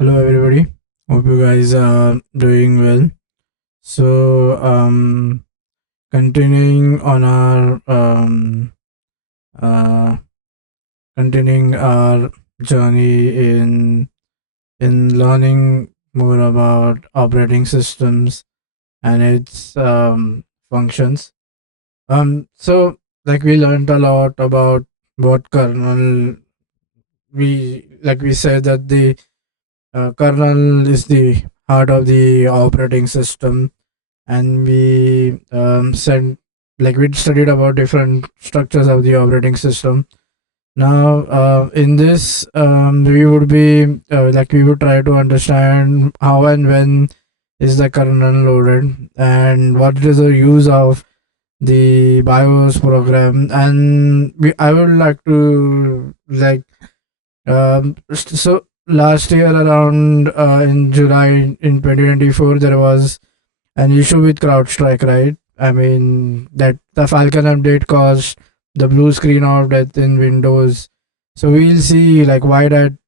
Hello everybody. Hope you guys are doing well. So continuing on our uh continuing our journey in learning more about operating systems and its functions. So like we learned a lot about what kernel we said that the kernel is the heart of the operating system, and we said like we studied about different structures of the operating system. Now in this we would be we would try to understand how and when is the kernel loaded and what is the use of the BIOS program. And I would like to so last year around in July in 2024 there was an issue with CrowdStrike, right? I mean that the Falcon update caused the blue screen of death in Windows. So we'll see like why did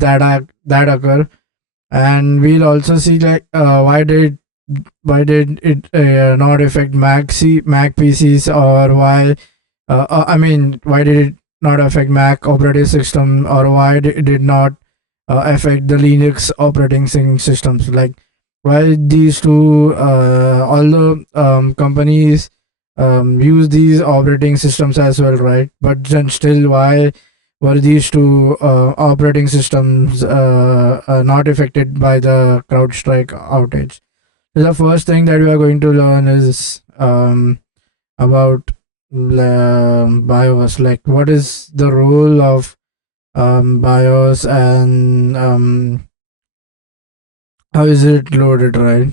that occur, and we'll also see like why did it not affect Mac PCs, or why I mean why did it not affect Mac operating system, or why it did not affect the Linux operating systems. Like why these two, although companies use these operating systems as well, right? But then still, why were these two operating systems not affected by the CrowdStrike outage? So the first thing that we are going to learn is about BIOS. Like, what is the role of BIOS, and how is it loaded, right?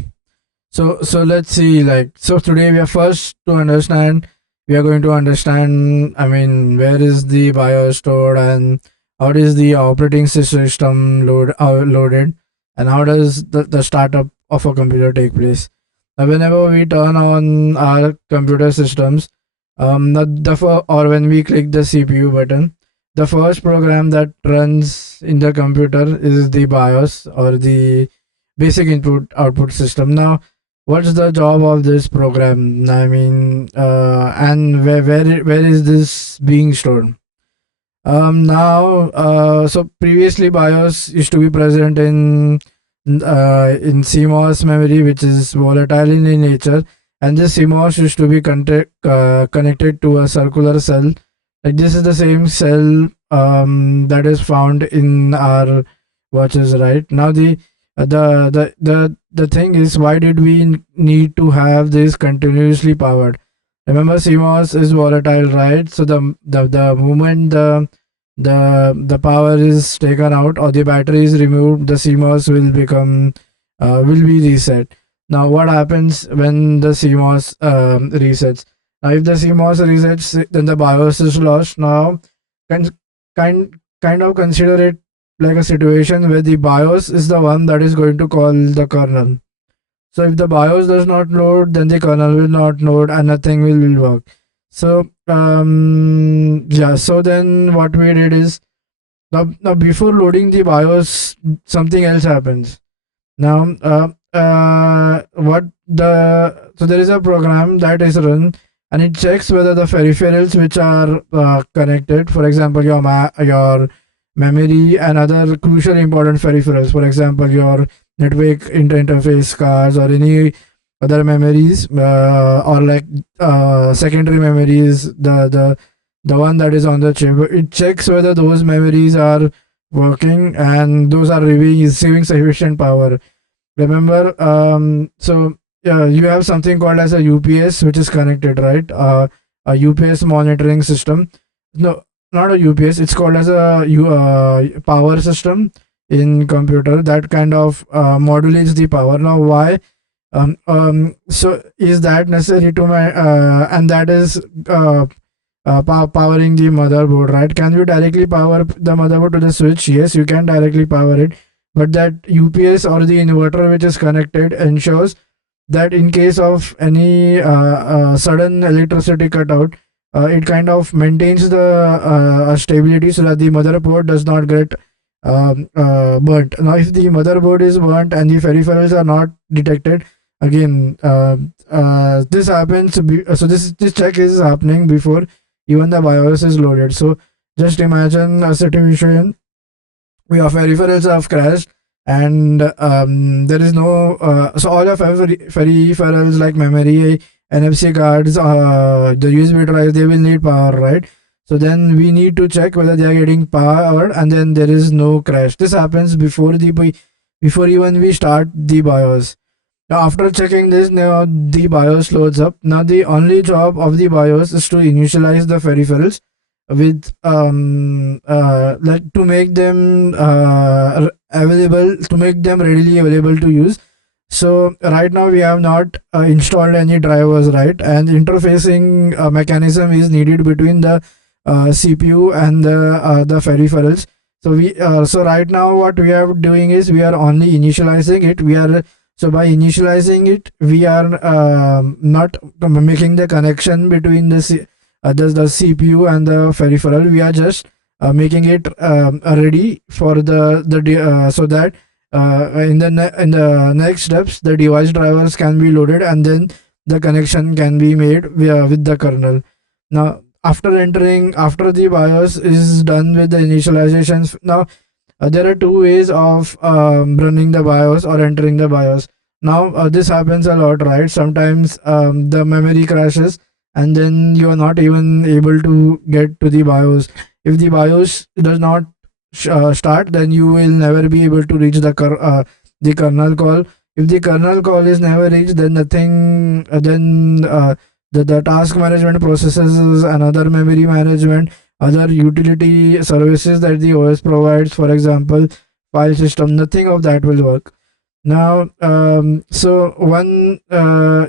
So let's see. Like, so today we are first to understand. We are going to understand. I mean, where is the BIOS stored, and how does the operating system loaded, and how does the startup of a computer take place? Whenever we turn on our computer systems, or when we click the CPU button, the first program that runs in the computer is the BIOS, or the basic input output system. Now, what's the job of this program? I mean, and where is this being stored? Now, so previously BIOS used to be present in CMOS memory, which is volatile in nature, and this CMOS used to be connected to a circular cell. Like this is the same cell that is found in our watches, right? Now the thing is, why did we need to have this continuously powered? Remember, CMOS is volatile, right? So the moment the power is taken out or the battery is removed, the CMOS will be reset. Now, what happens when the CMOS resets? Now, if the CMOS resets, then the BIOS is lost. Now, kind kind of consider it like a situation where the BIOS is the one that is going to call the kernel. So if the BIOS does not load, then the kernel will not load and nothing will work. So yeah, so then what we did is, now before loading the BIOS, something else happens. Now what the so there is a program that is run, and it checks whether the peripherals which are connected, for example your memory and other crucial important peripherals, for example your network interface cards or any other memories, or like secondary memories, the one that is on the chip. It checks whether those memories are working and those are receiving sufficient power. Remember, so yeah, you have something called as a UPS which is connected, right? A UPS monitoring system. No, not a UPS. It's called as a power system in computer that kind of modulates the power. Now, why? So is that necessary to my and that is powering the motherboard, right? Can you directly power the motherboard to the switch? Yes, you can directly power it, but that UPS or the inverter which is connected ensures that in case of any sudden electricity cutout, it kind of maintains the stability so that the motherboard does not get burnt. Now if the motherboard is burnt and the peripherals are not detected, again this happens so this check is happening before even the BIOS is loaded. So just imagine a situation where your peripherals have crashed, and there is no so all of our peripherals like memory, NFC cards, the USB drive, they will need power, right? So then we need to check whether they are getting powered, and then there is no crash. This happens before before even we start the BIOS. Now after checking this, now the BIOS loads up. Now the only job of the BIOS is to initialize the peripherals with like to make them available, to make them readily available to use. So right now we have not installed any drivers, right? And interfacing mechanism is needed between the CPU and the peripherals. So so right now what we are doing is we are only initializing it. We are so by initializing it, we are not making the connection between the CPU and the peripheral. We are just making it ready for so that in the next steps the device drivers can be loaded, and then the connection can be made with the kernel. Now after the BIOS is done with the initializations, now there are two ways of running the BIOS or entering the BIOS. Now this happens a lot, right? Sometimes the memory crashes, and then you are not even able to get to the BIOS. If the BIOS does not start, then you will never be able to reach the kernel call. If the kernel call is never reached, then nothing. Then the task management processes, another memory management, other utility services that the OS provides, for example, file system, nothing of that will work. Now, so one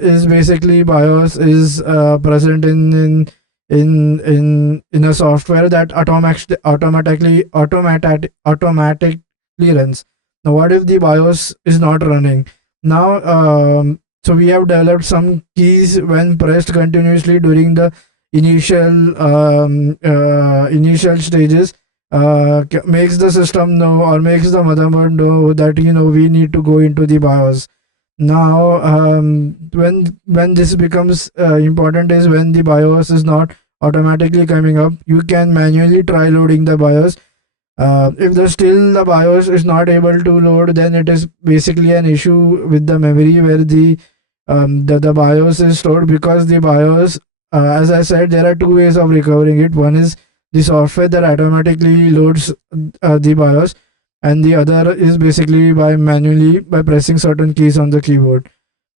is basically BIOS is present in a software that automatically runs. Now, what if the BIOS is not running? Now, so we have developed some keys when pressed continuously during the initial stages, makes the system know or makes the motherboard know that we need to go into the BIOS. Now when this becomes important is when the BIOS is not automatically coming up. You can manually try loading the BIOS. If the BIOS is not able to load, then it is basically an issue with the memory where the BIOS is stored, because the BIOS, as I said, there are two ways of recovering it. One is the software that automatically loads the BIOS, and the other is basically by pressing certain keys on the keyboard.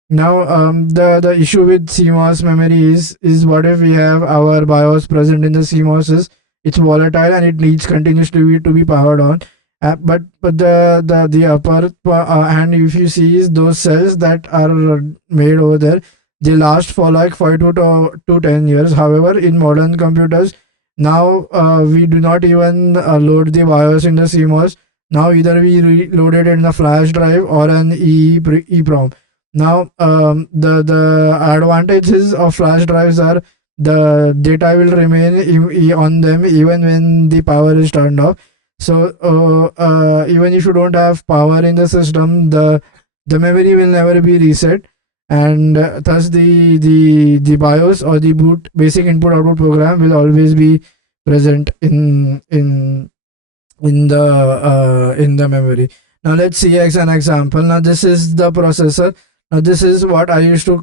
Now, the issue with CMOS memory is what if we have our BIOS present in the CMOS is it's volatile and it needs continuously to be powered on. But the upper and if you see is those cells that are made over there, they last for like 5 to 10 years. However, in modern computers now we do not even load the BIOS in the CMOS. Now either we load it in the flash drive or an EEPROM. Now the advantages of flash drives are the data will remain on them even when the power is turned off. So even if you don't have power in the system, the memory will never be reset, and thus the BIOS or the boot basic input output program will always be present in the memory. Now let's see as an example. Now this is the processor. Now this is what I used to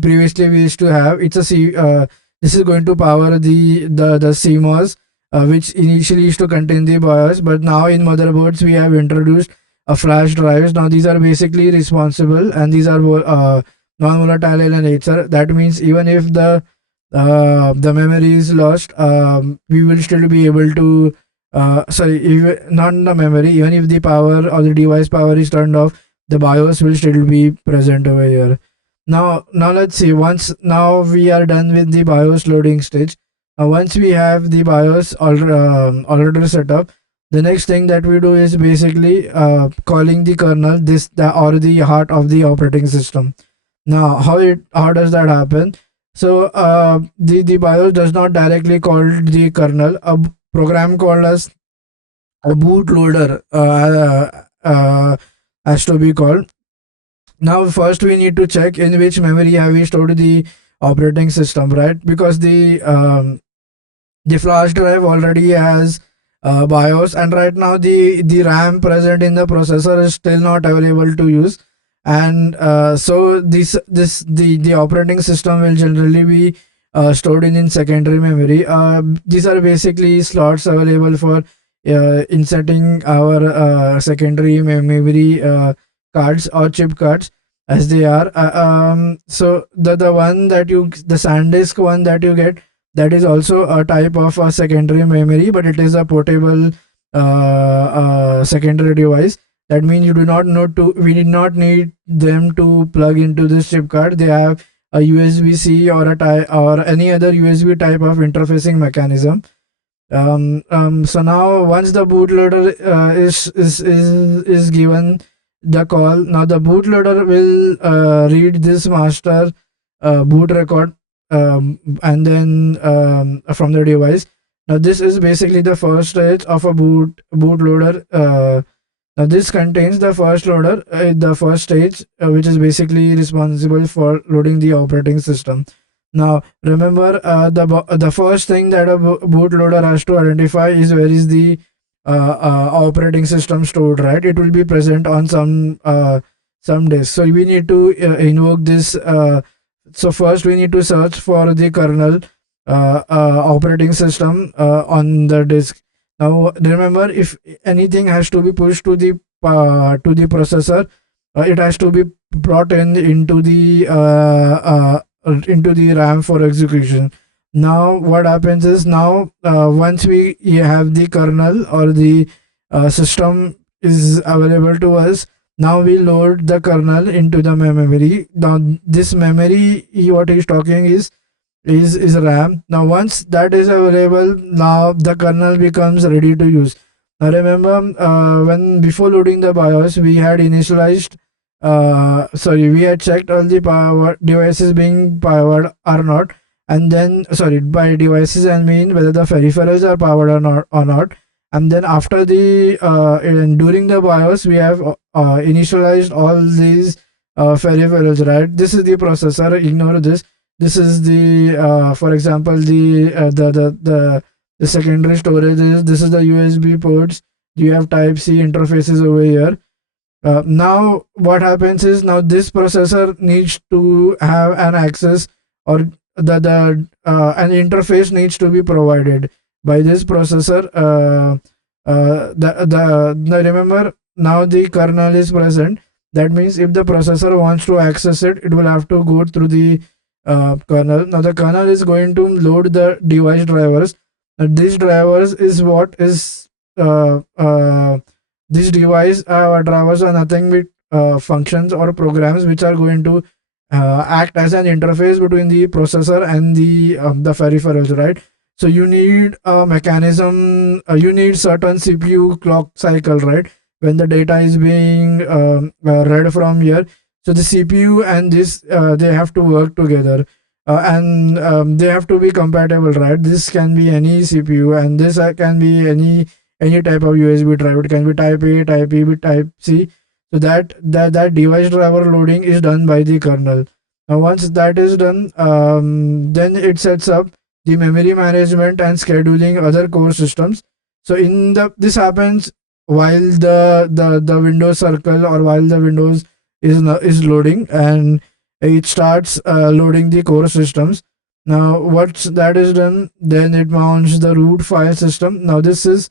previously we used to have. This is going to power the CMOS, which initially used to contain the BIOS, but now in motherboards we have introduced a flash drives. Now these are basically responsible, and these are non-volatile in nature. That means even if the memory is lost, we will still be able to sorry, if not the memory, even if the power or the device power is turned off, the BIOS will still be present over here. Now let's see. Once now we are done with the BIOS loading stage. Once we have the BIOS already set up, the next thing that we do is basically calling the kernel, or the heart of the operating system. Now how does that happen? So the BIOS does not directly call the kernel. A program called as a bootloader has to be called. Now first we need to check in which memory have we stored the operating system, right? Because the flash drive already has BIOS, and right now the RAM present in the processor is still not available to use, and so the operating system will generally be stored in secondary memory. These are basically slots available for inserting our secondary memory cards or chip cards as they are. So the one that you, the SanDisk one that you get, that is also a type of a secondary memory, but it is a portable secondary device. That means you do not know to, we did not need them to plug into this chip card. They have a USB-C or a type or any other USB type of interfacing mechanism. So now once the bootloader is given the call, now the bootloader will read this master boot record, and then from the device. Now this is basically the first stage of a bootloader. Now this contains the first loader, the first stage, which is basically responsible for loading the operating system. Now remember, the first thing that a bootloader has to identify is where is the operating system stored. Right, it will be present on some disk. So we need to invoke this. So first we need to search for the kernel operating system on the disk. Now remember, if anything has to be pushed to the processor, it has to be brought in into the RAM for execution. Now what happens is, now once we have the kernel or the system is available to us, now we load the kernel into the memory. Now this memory, what he's talking is RAM. Now once that is available, now the kernel becomes ready to use. Now remember, when before loading the BIOS, we had initialized, sorry, we had checked all the power devices being powered or not, and then, sorry, by devices I mean whether the peripherals are powered or not. And then after the during the BIOS, we have initialized all these peripherals, right? This is the processor, ignore this. This is the for example, the secondary storage is, this is the USB ports. You have type C interfaces over here. Now what happens is, now this processor needs to have an access, or the an interface needs to be provided by this processor. Now remember, now the kernel is present. That means if the processor wants to access it, it will have to go through the kernel. Now the kernel is going to load the device drivers. These drivers is what is these device drivers are nothing but functions or programs which are going to act as an interface between the processor and the peripherals, right? So you need a mechanism, you need certain CPU clock cycle, right? When the data is being read from here, so the CPU and this they have to work together, and they have to be compatible, right? This can be any CPU, and this can be any type of USB drive. It can be type A, type B, type C. So that device driver loading is done by the kernel. Now once that is done, then it sets up the memory management and scheduling other core systems. So in the this happens while the Windows circle, or while the Windows is loading, and it starts loading the core systems. Now once that is done, then it mounts the root file system. Now this is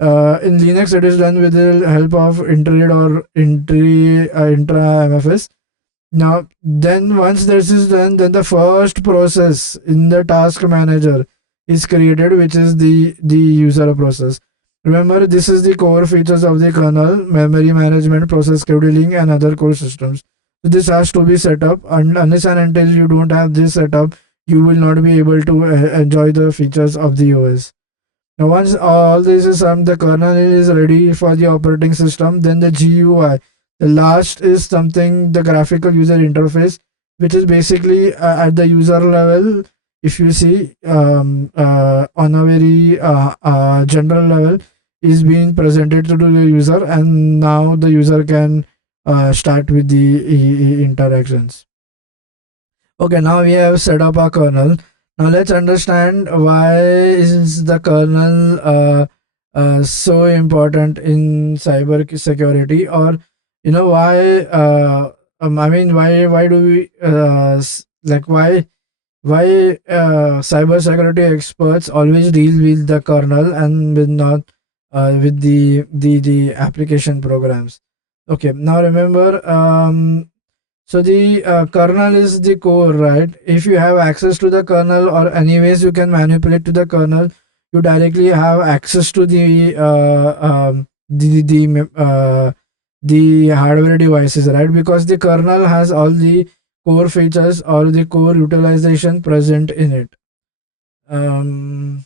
in Linux, it is done with the help of intred or intra MFS. Now then once this is done, then the first process in the task manager is created, which is the user process. Remember, this is the core features of the kernel: memory management, process scheduling, and other core systems. So this has to be set up, and unless and until you don't have this set up, you will not be able to enjoy the features of the OS. Now once all this is done, the kernel is ready for the operating system. Then the GUI, the last is something, the graphical user interface, which is basically at the user level. If you see, on a very general level, is being presented to the user, and now the user can start with the interactions. Okay, now we have set up our kernel. Now let's understand why is the kernel so important in cyber security, or why I mean, why do we like why cyber security experts always deal with the kernel and with not with the application programs. Okay, now remember, so the kernel is the core, right? If you have access to the kernel, or anyways you can manipulate to the kernel, you directly have access to the hardware devices, right? Because the kernel has all the core features or the core utilization present in it. Um,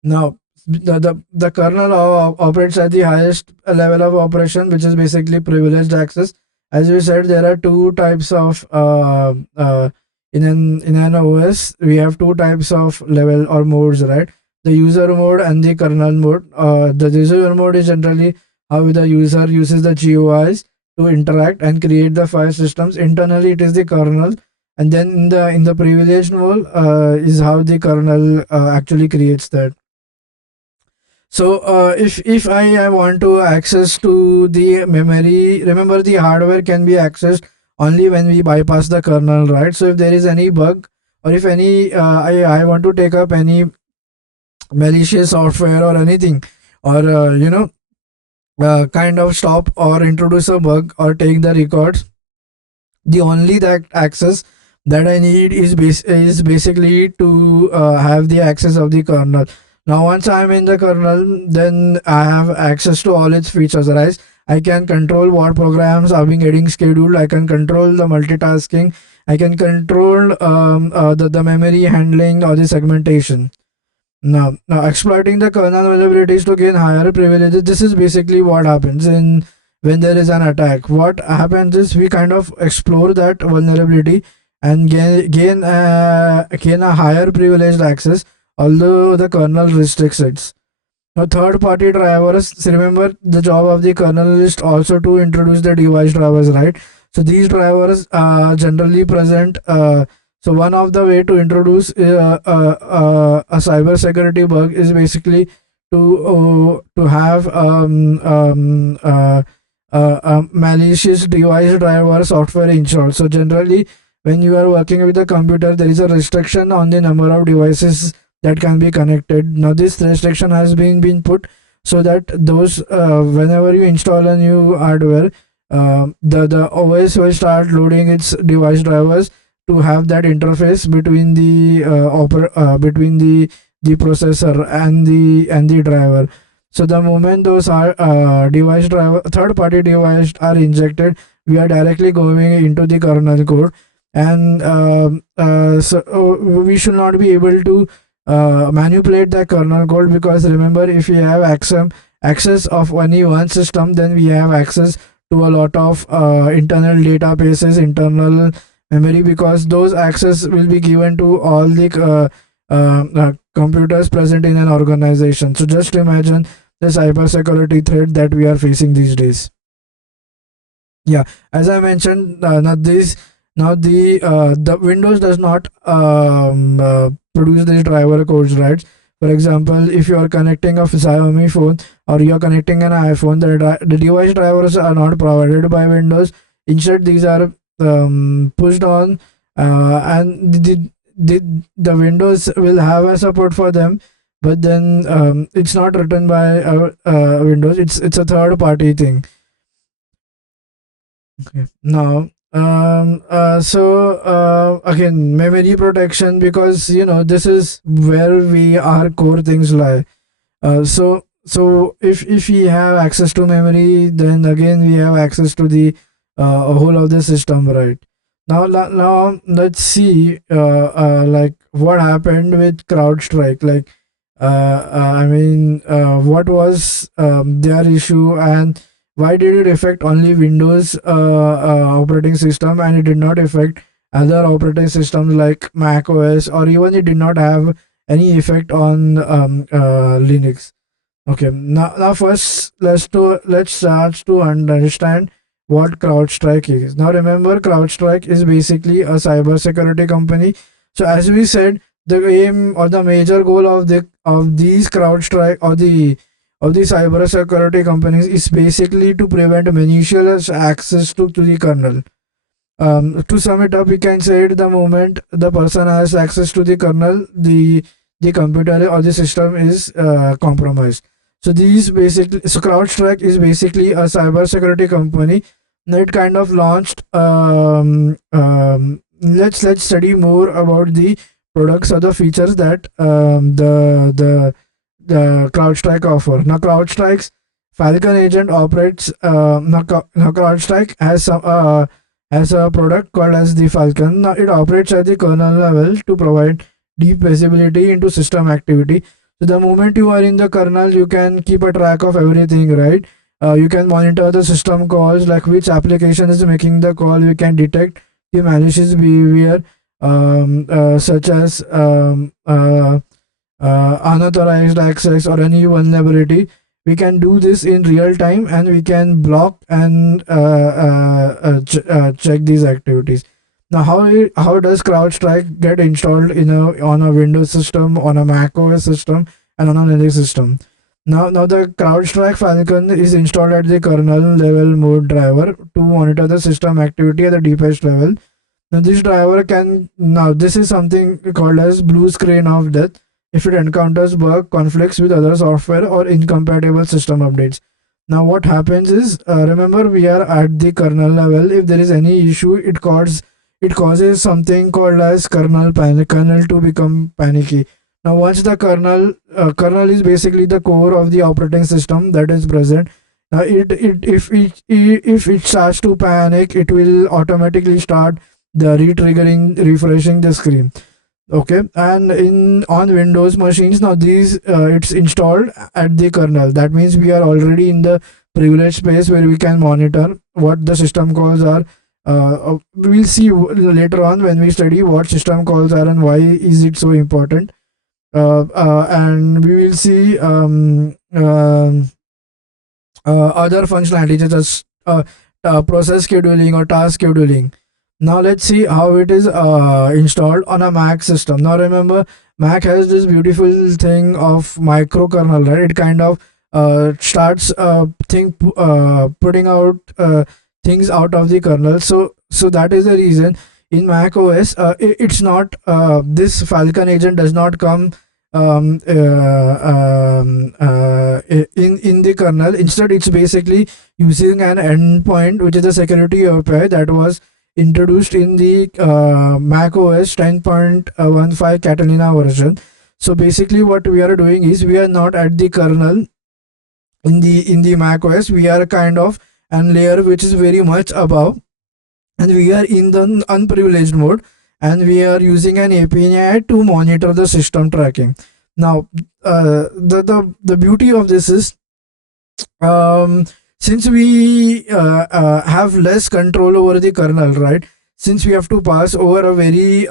Now, the kernel operates at the highest level of operation, which is basically privileged access. As we said, there are two types of in an OS. We have two types of level or modes, right? The user mode and the kernel mode. The user mode is generally how the user uses the GUIs to interact and create the file systems. Internally, it is the kernel, and then in the privileged mode is how the kernel actually creates that. So if I want to access to the memory, remember the hardware can be accessed only when we bypass the kernel, right? So if there is any bug, or if any I want to take up any malicious software or anything, or kind of stop or introduce a bug or take the records, the only that access that I need is basically to have the access of the kernel. Now once I'm in the kernel, then I have access to all its features, right? I can control what programs are being getting scheduled. I can control the multitasking. I can control the memory handling or the segmentation. Now, exploiting the kernel vulnerabilities to gain higher privileges. This is basically what happens in when there is an attack. What happens is we kind of explore that vulnerability and gain a higher privileged access, although the kernel restricts it. Now, third-party drivers. Remember, the job of the kernel is also to introduce the device drivers, right? So these drivers are generally present. So one of the way to introduce a cyber security bug is basically to have malicious device driver software installed. So generally, when you are working with a computer, there is a restriction on the number of devices that can be connected. Now this restriction has been put so that those whenever you install a new hardware, the OS will start loading its device drivers to have that interface between between the processor and the driver. So the moment those are device driver third party device are injected, we are directly going into the kernel code, and we should not be able to manipulate the kernel code, because remember, if we have access of only one system, then we have access to a lot of internal databases, internal memory, because those access will be given to all the computers present in an organization. So just imagine the cybersecurity threat that we are facing these days. Yeah, as I mentioned, now the Windows does not produce these driver codes, right? For example, if you are connecting a Xiaomi phone or you are connecting an iPhone, the device drivers are not provided by Windows. Instead, these are pushed on, and the Windows will have a support for them, but then it's not written by Windows. It's a third party thing. Okay. Now, again, memory protection, because this is where we our core things lie. So if we have access to memory, then again we have access to the whole of the system, right? Now let's see like what happened with CrowdStrike. Like, I mean, what was their issue, and why did it affect only Windows operating system, and it did not affect other operating systems like Mac OS, or even it did not have any effect on Linux. Okay, now first let's start to understand what CrowdStrike is. Now remember, CrowdStrike is basically a cybersecurity company. So as we said, the aim or the major goal of these CrowdStrike or the cybersecurity companies is basically to prevent malicious access to the kernel. To sum it up, we can say it, the moment the person has access to the kernel, the computer or the system is compromised. So CrowdStrike is basically a cybersecurity company. It kind of launched. Let's study more about the products or the features that the CrowdStrike offer. Now, CrowdStrike's Falcon agent operates. Now CrowdStrike has some. As a product called as the Falcon. Now it operates at the kernel level to provide deep visibility into system activity. So the moment you are in the kernel, you can keep a track of everything, right? You can monitor the system calls, like which application is making the call. You can detect the malicious behavior, such as unauthorized access or any vulnerability. We can do this in real time, and we can block and check these activities. Now how does CrowdStrike get installed in a on a Windows system, on a Mac OS system, and on a Linux system? Now the CrowdStrike Falcon is installed at the kernel level mode driver to monitor the system activity at the deepest level. Now this is something called as blue screen of death if it encounters bug, conflicts with other software, or incompatible system updates. Now what happens is, remember, we are at the kernel level. If there is any issue, it causes something called as kernel to become panicky. Now once the kernel is basically the core of the operating system that is present. Now if it starts to panic, it will automatically start the refreshing the screen. Okay, and in on Windows machines, now these it's installed at the kernel. That means we are already in the privileged space where we can monitor what the system calls are. We'll see later on when we study what system calls are and why is it so important. And we will see other functionalities such as process scheduling or task scheduling. Now let's see how it is installed on a Mac system. Now remember, Mac has this beautiful thing of microkernel, right? It kind of starts putting out things out of the kernel. So that is the reason in Mac OS, it's not this Falcon agent does not come in the kernel. Instead, it's basically using an endpoint, which is a security API that was introduced in the Mac OS 10.15 Catalina version. So basically, what we are doing is we are not at the kernel in the Mac OS. We are kind of an layer which is very much above, and we are in the unprivileged mode, and we are using an API to monitor the system tracking. Now, the beauty of this is, since we have less control over the kernel, right? Since we have to pass over a very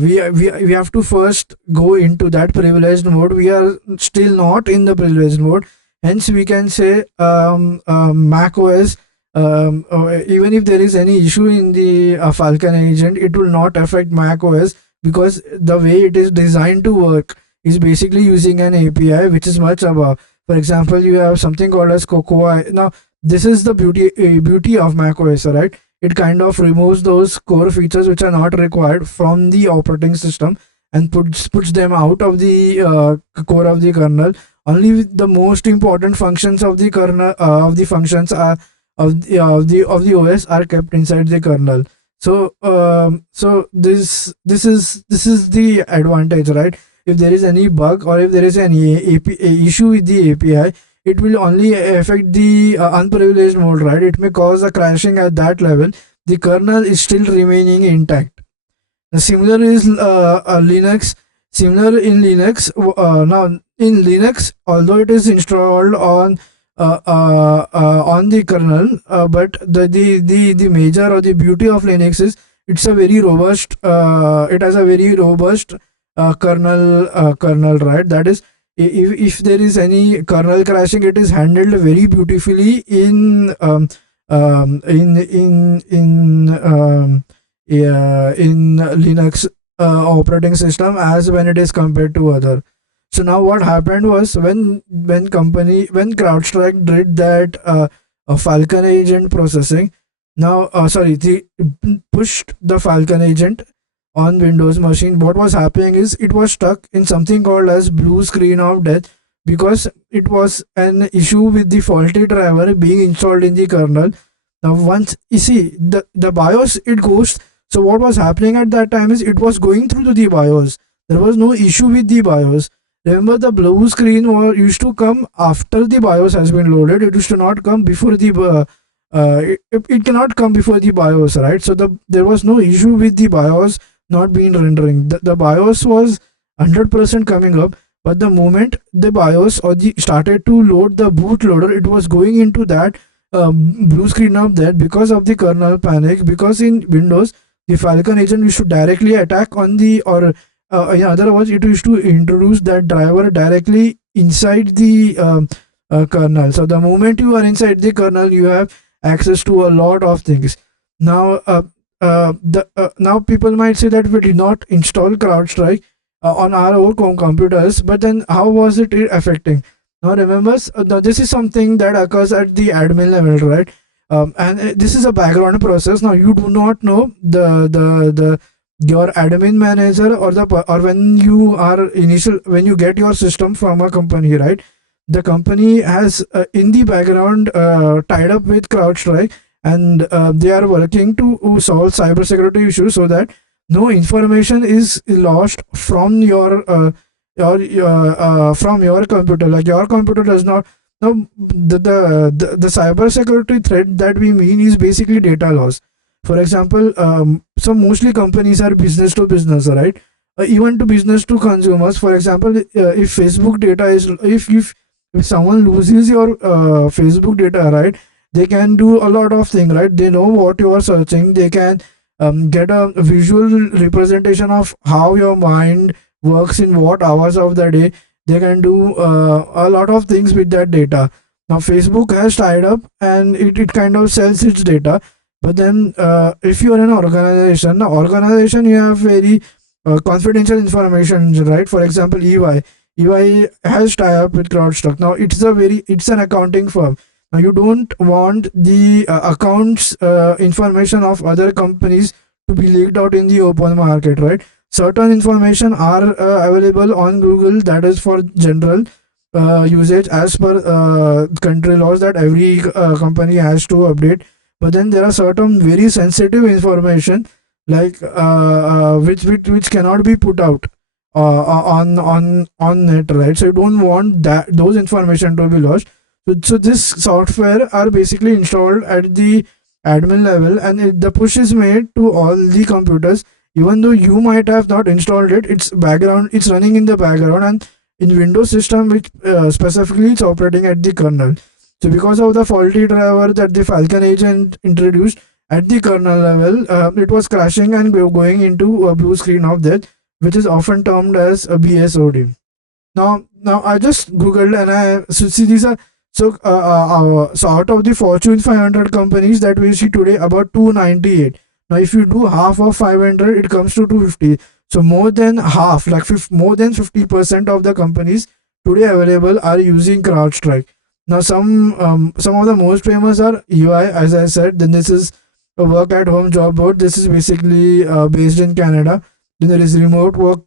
we have to first go into that privileged mode. We are still not in the privileged mode. Hence we can say Mac OS, even if there is any issue in the Falcon agent, it will not affect Mac OS, because the way it is designed to work is basically using an API which is much above. For example, you have something called as Cocoa. Now this is the beauty of Mac OS, right? It kind of removes those core features which are not required from the operating system and puts them out of the core of the kernel. Only the most important functions of the kernel of the functions are of the OS are kept inside the kernel. So this is the advantage, right? If there is any bug or if there is any issue with the API, it will only affect the unprivileged mode, right? It may cause a crashing at that level. The kernel is still remaining intact. Similar is Linux. Similar in Linux. Now in Linux, although it is installed on on the kernel. But the major or the beauty of Linux is it's a very robust. It has a very robust kernel, right? That is, if there is any kernel crashing, it is handled very beautifully in Linux operating system as when it is compared to other. So now what happened was when CrowdStrike did that Falcon agent processing. Now, sorry, the pushed the Falcon agent on Windows machine. What was happening is it was stuck in something called as blue screen of death, because it was an issue with the faulty driver being installed in the kernel. Now once you see the BIOS, it goes. So what was happening at that time is it was going through to the BIOS. There was no issue with the BIOS. Remember, the blue screen used to come after the BIOS has been loaded. It used to not come before the it cannot come before the BIOS, right? So there was no issue with the BIOS not being rendering. The BIOS was 100% coming up, but the moment the BIOS or the started to load the bootloader, it was going into that blue screen of that because of the kernel panic. Because in Windows, the Falcon agent used to directly attack on the, or in other words, it used to introduce that driver directly inside the kernel. So the moment you are inside the kernel, you have access to a lot of things. Now, now people might say that we did not install CrowdStrike on our own computers, but then how was it affecting? Now remember, this is something that occurs at the admin level, right? And this is a background process. Now you do not know the your admin manager or or when you are when you get your system from a company, right? The company has in the background tied up with CrowdStrike, and they are working to solve cybersecurity issues so that no information is lost from from your computer. Like your computer does not. Now the cyber security threat that we mean is basically data loss. For example, so mostly companies are business to business, right? Even to business to consumers. For example, if Facebook data is, if someone loses your Facebook data, right, they can do a lot of things, right? They know what you are searching. They can get a visual representation of how your mind works in what hours of the day. They can do a lot of things with that data. Now Facebook has tied up, and it kind of sells its data. But then if you are an organization, the organization, you have very confidential information, right? For example, EY has tie up with CrowdStrike. Now it's an accounting firm. Now you don't want the accounts information of other companies to be leaked out in the open market, right? Certain information are available on Google, that is for general usage as per country laws that every company has to update. But then there are certain very sensitive information, like which cannot be put out on net, right? So you don't want that those information to be lost. So this software are basically installed at the admin level, and the push is made to all the computers. Even though you might have not installed it, it's running in the background, and in Windows system, which specifically it's operating at the kernel. So because of the faulty driver that the Falcon agent introduced at the kernel level, it was crashing and going into a blue screen of death, which is often termed as a BSOD. Now I just googled, and I see these are so out of the Fortune 500 companies that we see today, about 298. Now if you do half of 500, it comes to 250. So more than half, like more than 50% of the companies today available are using CrowdStrike. Now some of the most famous are UI, as I said. Then this is a work at home job board. This is basically based in Canada. Then there is remote worker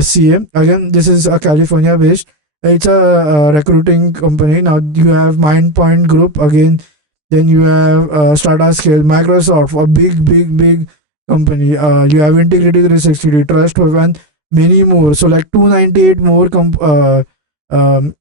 CA. Again, this is a California based. It's a recruiting company. Now you have Mindpoint Group again. Then you have Strata Scale, Microsoft, a big company. You have Integrity 360, Trust, and many more. So like 298 more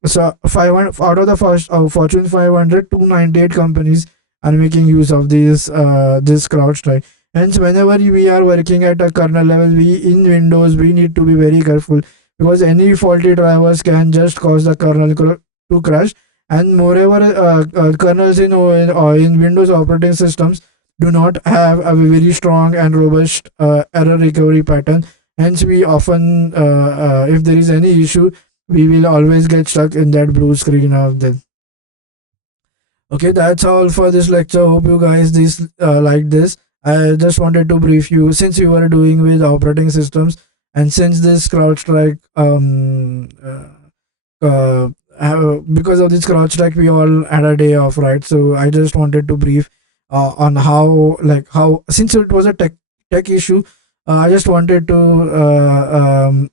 so 500 out of the first Fortune 500, 298 companies are making use of this CrowdStrike. Hence, whenever we are working at a kernel level, we in Windows, we need to be very careful. because any faulty drivers can just cause the to crash. And moreover, kernels in Windows operating systems do not have a very strong and robust error recovery pattern. Hence, we often, if there is any issue, we will always get stuck in that blue screen of them. Okay, that's all for this lecture. Hope you guys like this. I just wanted to brief you, since you were doing with operating systems, and since this CrowdStrike because of this CrowdStrike we all had a day off, right? So I just wanted to brief on how, since it was a tech issue, I just wanted to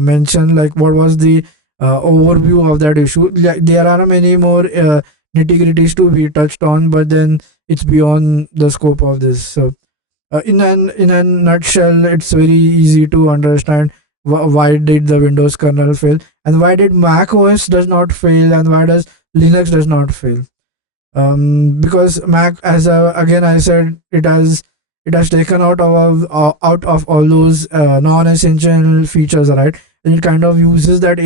mention like what was the overview of that issue. There are many more nitty-gritties to be touched on, but then it's beyond the scope of this. So in a nutshell, it's very easy to understand why did the Windows kernel fail, and why did Mac OS does not fail, and why does Linux does not fail. Because Mac, again I said, it has taken out of all those non-essential features, right? And it kind of uses that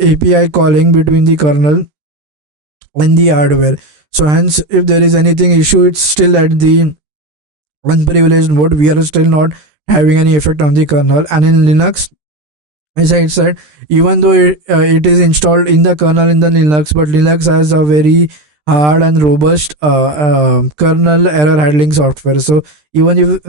API calling between the kernel and the hardware. So hence, if there is anything issue, it's still at the unprivileged mode. We are still not having any effect on the kernel. And in Linux, as I said, even though it is installed in the kernel in the Linux, but Linux has a very hard and robust kernel error handling software. So even if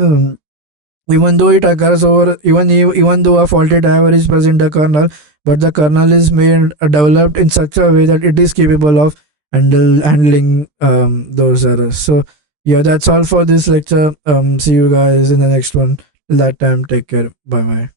even though it occurs over even though a faulty driver is present in the kernel, but the kernel is made developed in such a way that it is capable of handling those errors. So yeah, that's all for this lecture. See you guys in the next one. Till that time, take care. Bye bye.